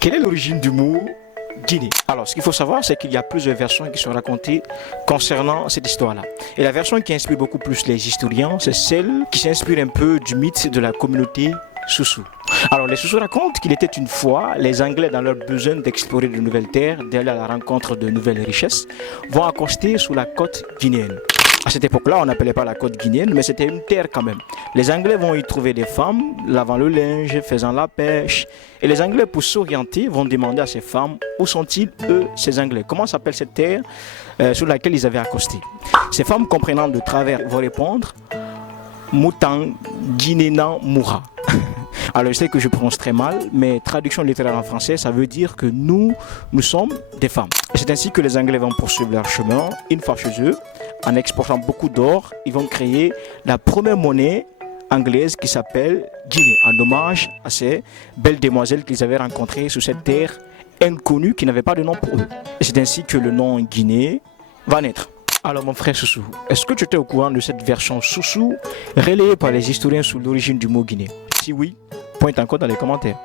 Quelle est l'origine du mot Guinée? Alors, ce qu'il faut savoir, c'est qu'il y a plusieurs versions qui sont racontées concernant cette histoire-là. Et la version qui inspire beaucoup plus les historiens, c'est celle qui s'inspire un peu du mythe de la communauté Soussou. Alors, les Soussous racontent qu'il était une fois les Anglais, dans leur besoin d'explorer de nouvelles terres, d'aller à la rencontre de nouvelles richesses, vont accoster sur la côte guinéenne. À cette époque-là, on n'appelait pas la côte guinéenne, mais c'était une terre quand même. Les Anglais vont y trouver des femmes, lavant le linge, faisant la pêche. Et les Anglais, pour s'orienter, vont demander à ces femmes où sont-ils, eux, ces Anglais. Comment s'appelle cette terre sur laquelle ils avaient accosté. Ces femmes, comprenant de travers, vont répondre Moutang Guinénan Moura. Alors je sais que je prononce très mal, mais traduction littéraire en français, ça veut dire que nous sommes des femmes. Et c'est ainsi que les Anglais vont poursuivre leur chemin. Une fois chez eux, en exportant beaucoup d'or, ils vont créer la première monnaie anglaise qui s'appelle Guinée, en hommage à ces belles demoiselles qu'ils avaient rencontrées sur cette terre inconnue qui n'avait pas de nom pour eux. Et c'est ainsi que le nom Guinée va naître. Alors mon frère Soussou, est-ce que tu étais au courant de cette version Soussou relayée par les historiens sur l'origine du mot Guinée? Si oui, pointe encore dans les commentaires.